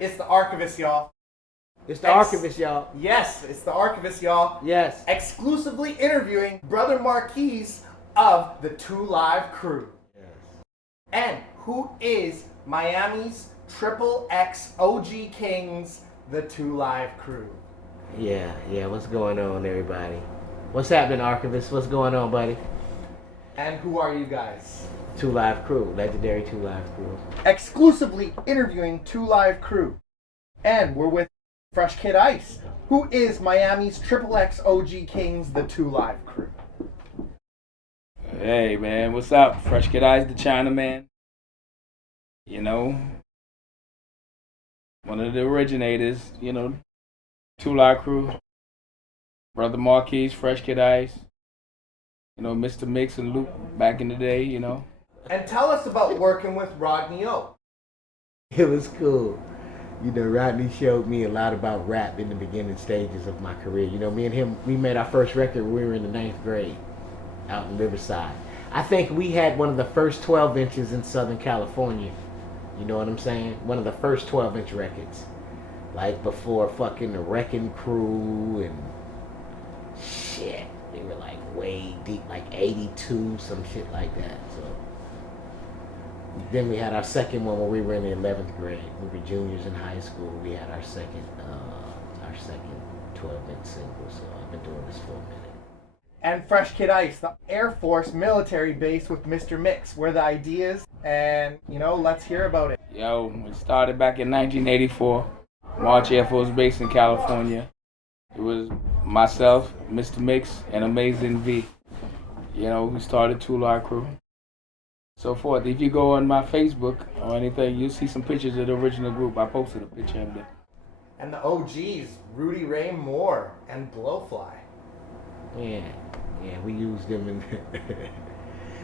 Yeah, it's the archivist, y'all. It's the archivist, y'all. Yes, it's the archivist, y'all. Yes. Exclusively interviewing Brother Marquis of the 2 Live Crew. Yes. And who is Miami's Triple X OG Kings, the 2 Live Crew. Yeah. What's going on, everybody? What's happening, archivist? What's going on, buddy? And who are you guys? 2 Live Crew, legendary 2 Live Crew. Exclusively interviewing 2 Live Crew. And we're with Fresh Kid Ice, who is Miami's Triple X OG Kings, the 2 Live Crew. Hey man, what's up? Fresh Kid Ice, the Chinaman. You know, one of the originators, 2 Live Crew. Brother Marquis, Fresh Kid Ice. Mr. Mix and Luke back in the day, And tell us about working with Rodney O. It was cool. Rodney showed me a lot about rap in the beginning stages of my career. Me and him, we made our first record when we were in the 9th grade out in Riverside. I think we had one of the first 12 inches in Southern California. You know what I'm saying? One of the first 12-inch records. Like before fucking the Wrecking Crew and shit. They were like way deep, like 82, some shit like that. So then we had our second one when we were in the 11th grade. We were juniors in high school. We had our second 12-inch single. So I've been doing this for a minute. And Fresh Kid Ice, the Air Force military base with Mr. Mix, where the ideas, and let's hear about it. Yo, it started back in 1984, March Air Force Base in California. It was myself, Mr. Mix, and Amazing V. We started 2 Live Crew. So forth. If you go on my Facebook or anything, you'll see some pictures of the original group. I posted a picture of them. And the OGs, Rudy Ray Moore and Blowfly. Yeah, we used them in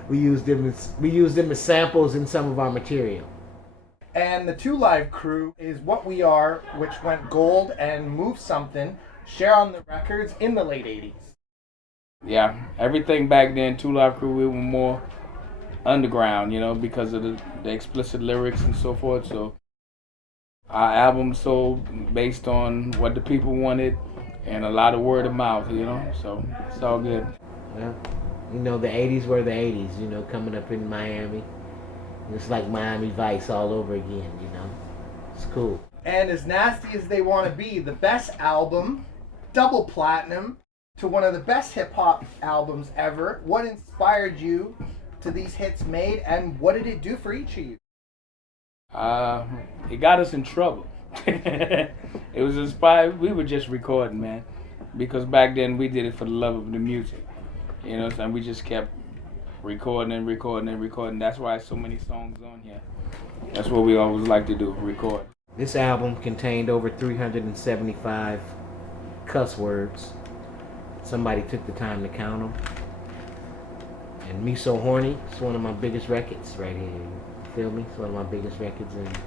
we used them as samples in some of our material. And the 2 Live Crew is What We Are, which went gold, and Move Something, share on the records in the late 80s. Yeah, everything back then, 2 Live Crew, we were more underground, because of the explicit lyrics and so forth. So our album sold based on what the people wanted and a lot of word of mouth, so it's all good. Well, the 80s were the 80s, coming up in Miami. It's like Miami Vice all over again, It's cool. And as nasty as they want to be, the best album, double platinum, to one of the best hip-hop albums ever. What inspired you to these hits made, and what did it do for each of you? It got us in trouble. It was inspired. We were just recording, man, because back then we did it for the love of the music. And we just kept recording and recording and recording. That's why so many songs on here. That's what we always like to do, record. This album contained over 375 cuss words. Somebody took the time to count them. And Me So Horny, it's one of my biggest records right here. You feel me? It's one of my biggest records. And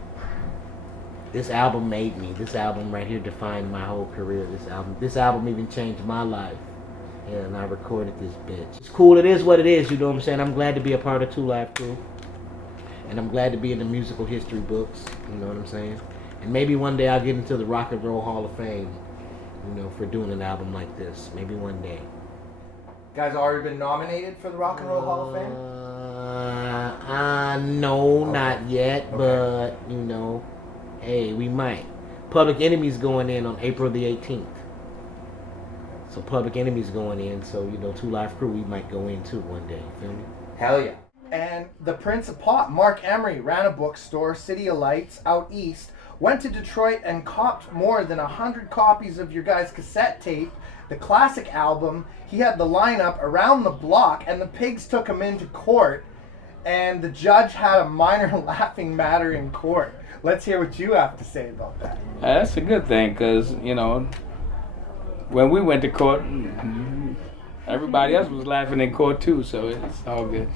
this album made me. This album right here defined my whole career. This album even changed my life. And I recorded this bitch. It's cool. It is what it is. You know what I'm saying? I'm glad to be a part of 2 Live Crew. And I'm glad to be in the musical history books. You know what I'm saying? And maybe one day I'll get into the Rock and Roll Hall of Fame. For doing an album like this. Maybe one day. You guys already been nominated for the Rock and Roll Hall of Fame? No, not yet, okay. But, hey, we might. Public Enemy's going in on April the 18th. So Public Enemy's going in, so, 2 Live Crew, we might go in too one day, feel me? Hell yeah. And the Prince of Pop, Mark Emery, ran a bookstore, City of Lights, out east, went to Detroit and copped more than 100 copies of your guys' cassette tape, the classic album. He had the lineup around the block, and the pigs took him into court, and the judge had a minor laughing matter in court. Let's hear what you have to say about that. That's a good thing, because, when we went to court, everybody else was laughing in court too, so it's all good.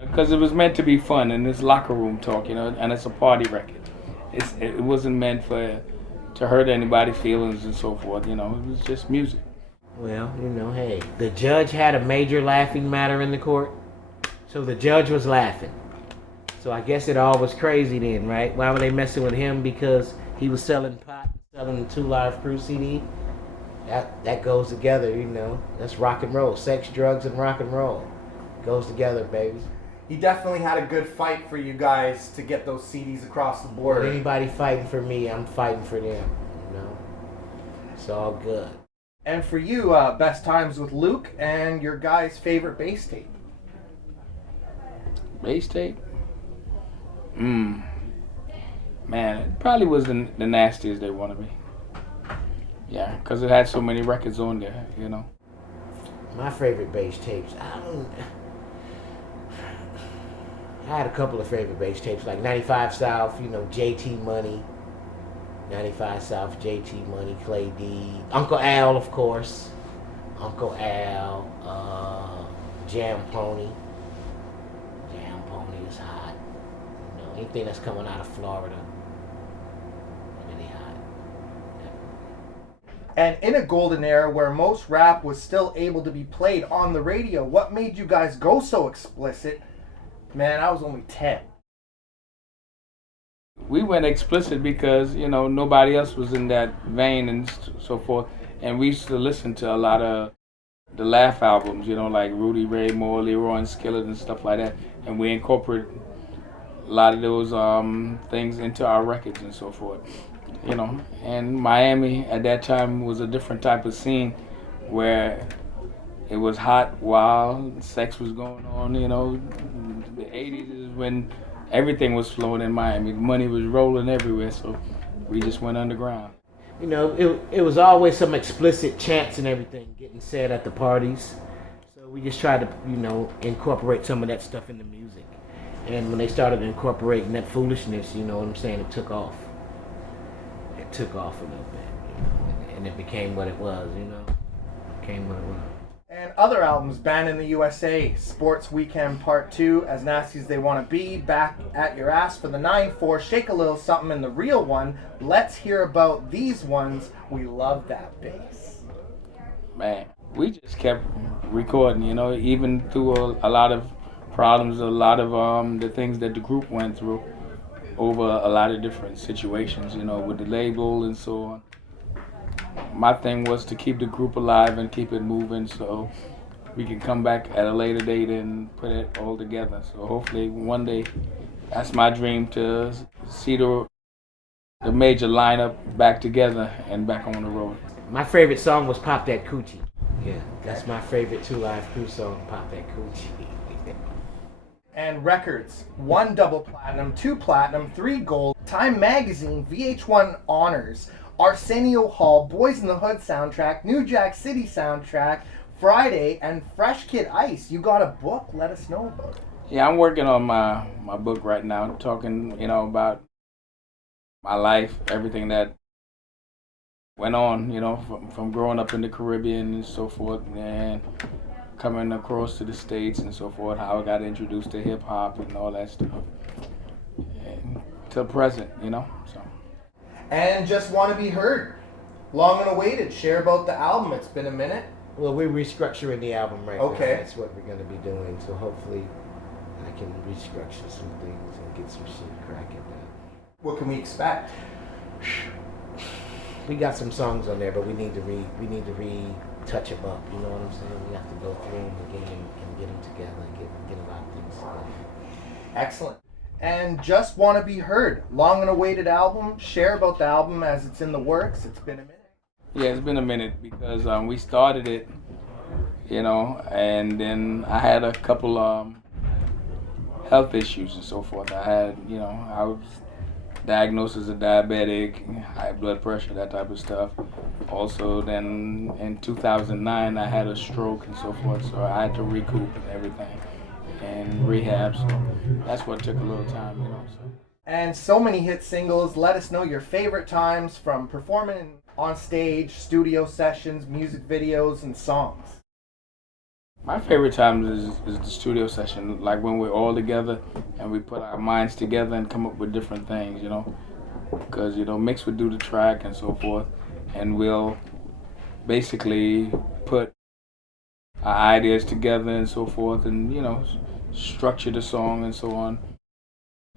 Because it was meant to be fun, and it's locker room talk, and it's a party record. It wasn't meant to hurt anybody's feelings and so forth, it was just music. Well, hey, the judge had a major laughing matter in the court, so the judge was laughing. So I guess it all was crazy then, right? Why were they messing with him? Because he was selling pot, selling the 2 Live Crew CD. That goes together, you know. That's rock and roll. Sex, drugs, and rock and roll goes together, baby. He definitely had a good fight for you guys to get those CDs across the When border. anybody fighting for me, I'm fighting for them. You know, it's all good. And for you, best times with Luke and your guys' favorite bass tape. Bass tape? Man, it probably was the nastiest they want to be. Yeah, because it had so many records on there, you know. My favorite bass tapes, I had a couple of favorite bass tapes, like 95 South, you know, JT Money. 95 South, JT Money, Clay D. Uncle Al, of course. Uncle Al, Jam Pony. Jam Pony is hot. You know, anything that's coming out of Florida, really hot. And in a golden era where most rap was still able to be played on the radio, what made you guys go so explicit? Man, I was only 10. We went explicit because, you know, nobody else was in that vein and so forth. And we used to listen to a lot of the Laugh albums, you know, like Rudy Ray Moore, Leroy and Skillet and stuff like that. And we incorporate a lot of those things into our records and so forth, you know. And Miami at that time was a different type of scene where it was hot, wild, sex was going on, you know. The 80s is when everything was flowing in Miami. Money was rolling everywhere, so we just went underground. You know, it was always some explicit chants and everything getting said at the parties. So we just tried to, you know, incorporate some of that stuff in the music. And when they started incorporating that foolishness, you know what I'm saying, it took off. It took off a little bit, you know, and it became what it was, you know. It became what it was. And other albums banned in the USA, Sports Weekend Part 2, As Nasty as They Want to Be, Back at Your Ass for the 9-4, Shake a Little Something, and the Real One. Let's hear about these ones. We love that bass. Man, we just kept recording, you know, even through a lot of problems, a lot of the things that the group went through over a lot of different situations, you know, with the label and so on. My thing was to keep the group alive and keep it moving so we can come back at a later date and put it all together. So hopefully one day, that's my dream, to see the major lineup back together and back on the road. My favorite song was Pop That Coochie. Yeah, that's my favorite 2 Live Crew song, Pop That Coochie. And records, 1 double platinum, 2 platinum, 3 gold, Time Magazine, VH1 honors, Arsenio Hall, Boys in the Hood soundtrack, New Jack City soundtrack, Friday, and Fresh Kid Ice. You got a book? Let us know about it. Yeah, I'm working on my book right now, talking, you know, about my life, everything that went on, you know, from growing up in the Caribbean and so forth, and coming across to the States and so forth, how I got introduced to hip hop and all that stuff, and till present, you know, so. And Just Want to Be Heard. Long and awaited. Share about the album. It's been a minute. Well, we're restructuring the album right now. Okay. That's what we're going to be doing. So hopefully I can restructure some things and get some shit cracking now. What can we expect? We got some songs on there, but we need to touch them up. You know what I'm saying? We have to go through them again and get them together and get a lot of things together. Excellent. And Just Want to Be Heard. Long and awaited album. Share about the album as it's in the works. It's been a minute. Yeah, it's been a minute because we started it, you know, and then I had a couple health issues and so forth. I had, you know, I was diagnosed as a diabetic, high blood pressure, that type of stuff. Also, then in 2009, I had a stroke and so forth, so I had to recoup and everything and rehab. So that's what took a little time, you know. So. And so many hit singles. Let us know your favorite times from performing on stage, studio sessions, music videos, and songs. My favorite times is the studio session, like when we're all together and we put our minds together and come up with different things, you know. Because, you know, Mix would do the track and so forth, and we'll basically put our ideas together and so forth and, you know, structure the song and so on.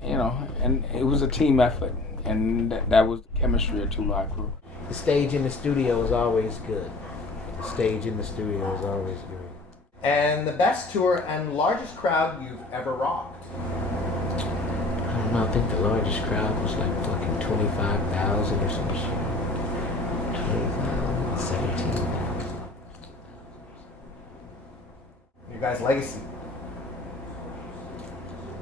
You know, and it was a team effort. and that was the chemistry of 2 Live Crew. The stage in the studio is always good. The stage in the studio is always good. And the best tour and largest crowd you've ever rocked? I don't know, I think the largest crowd was like fucking 25,000 or some shit. 20,000, 17,000. Your guys' legacy?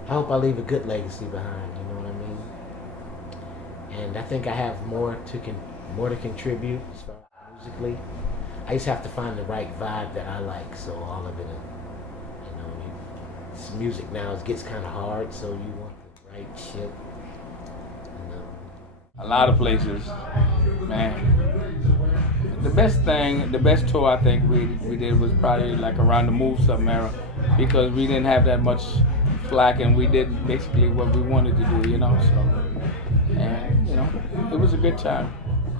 I hope I leave a good legacy behind, you know what I mean? And I think I have more to contribute as far as musically. I just have to find the right vibe that I like, so all of it, you know, this music now gets kind of hard, so you want the right shit, you know. A lot of places, man. The best tour I think we did was probably like around the Move Something era, because we didn't have that much flack and we did basically what we wanted to do, you know, so, and, you know, it was a good time.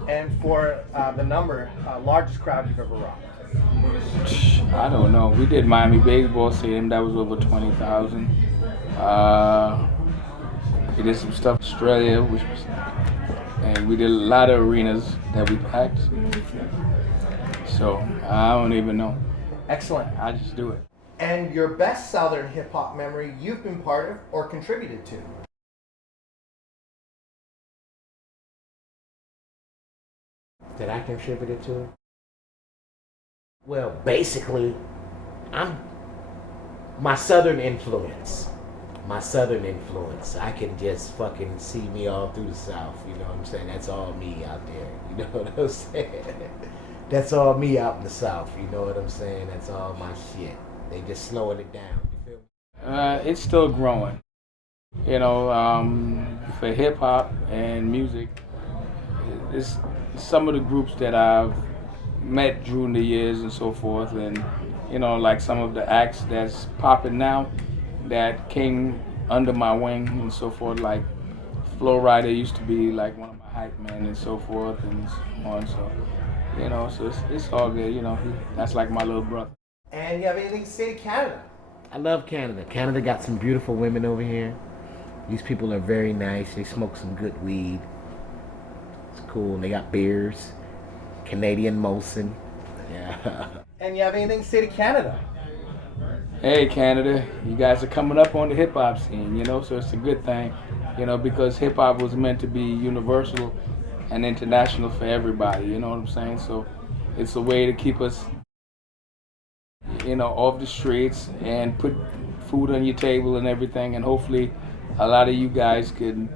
And for the largest crowd you've ever rocked? I don't know. We did Miami Baseball Stadium. That was over 20,000. We did some stuff in Australia, and we did a lot of arenas that we packed. So I don't even know. Excellent. I just do it. And your best Southern hip hop memory you've been part of or contributed to? That I contributed to? Well, basically, I'm my southern influence. I can just fucking see me all through the South, you know what I'm saying? That's all me out there, you know what I'm saying? That's all me out in the South, you know what I'm saying? That's all my shit. They just slowing it down, you feel me? It's still growing. You know, for hip hop and music, it's some of the groups that I've met during the years and so forth, and you know, like some of the acts that's popping now that came under my wing and so forth, like Flo Rida used to be like one of my hype men and so forth and so on, so you know, so it's all good, you know, that's like my little brother. And you have anything to say to Canada? I love Canada. Canada got some beautiful women over here. These people are very nice. They smoke some good weed. It's cool. They got beers. Canadian Molson. Yeah. And you have anything to say to Canada? Hey Canada, you guys are coming up on the hip hop scene, you know, so it's a good thing, you know, because hip hop was meant to be universal and international for everybody, you know what I'm saying? So it's a way to keep us, you know, off the streets and put food on your table and everything, and hopefully a lot of you guys can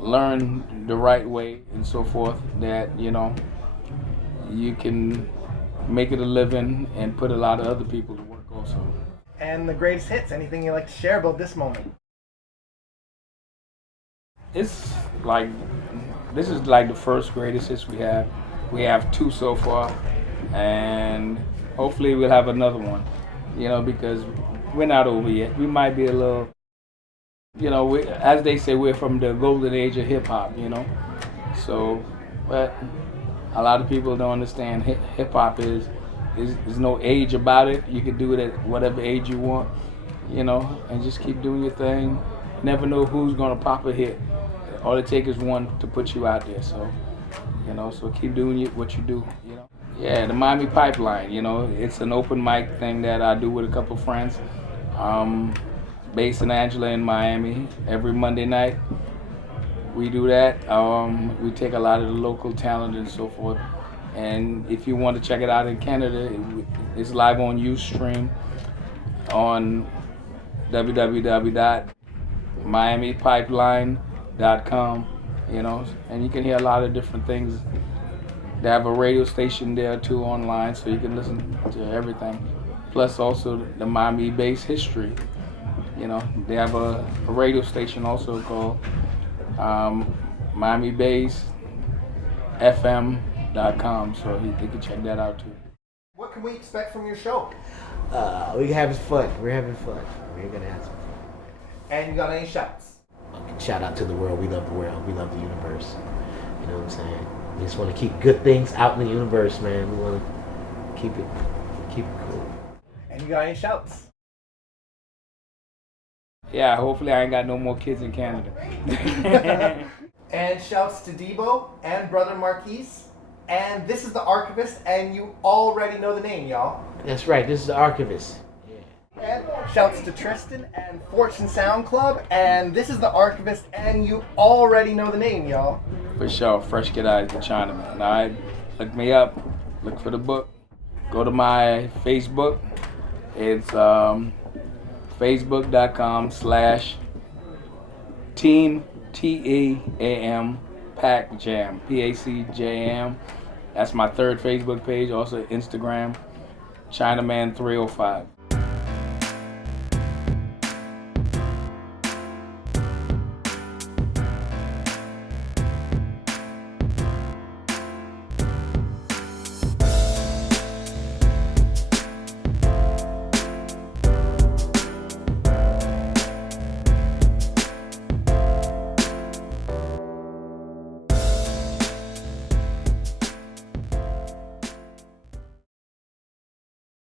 learn the right way and so forth, that, you know, you can make it a living and put a lot of other people to work also. And the greatest hits, anything you'd like to share about this moment? It's like, this is like the first greatest hits we have. We have 2 so far, and hopefully we'll have another one, you know, because we're not over yet. We might be a little, you know, as they say, we're from the golden age of hip hop, you know. So, but a lot of people don't understand hip hop is there's no age about it. You can do it at whatever age you want, you know, and just keep doing your thing. Never know who's gonna pop a hit. All it takes is one to put you out there. So, you know, so keep doing what you do, you know. Yeah, the Miami Pipeline, you know, it's an open mic thing that I do with a couple friends. Bass and Angela in Miami every Monday night. We do that. We take a lot of the local talent and so forth. And if you want to check it out in Canada, it's live on Ustream on www.miamipipeline.com, you know, and you can hear a lot of different things. They have a radio station there too online, so you can listen to everything. Plus also the Miami bass history. You know, they have a radio station also called Miami Bass FM.com, so you can check that out too. What can we expect from your show? We're having fun. We're gonna have some fun. And you got any shouts? Shout out to the world. We love the world. We love the universe. You know what I'm saying? We just want to keep good things out in the universe, man. We want to keep it cool. And you got any shouts? Yeah, hopefully I ain't got no more kids in Canada. And shouts to Debo and brother Marquis. And this is the Archivist, and you already know the name, y'all. That's right. This is the Archivist. And shouts to Tristan and Fortune Sound Club, and this is the Archivist, and you already know the name, y'all. For sure, Fresh Get Eyes, the Chinaman. All right, look me up. Look for the book. Go to my Facebook. It's facebook.com/Team TEAM Pack Jam, PACJAM. That's my third Facebook page. Also Instagram, Chinaman305.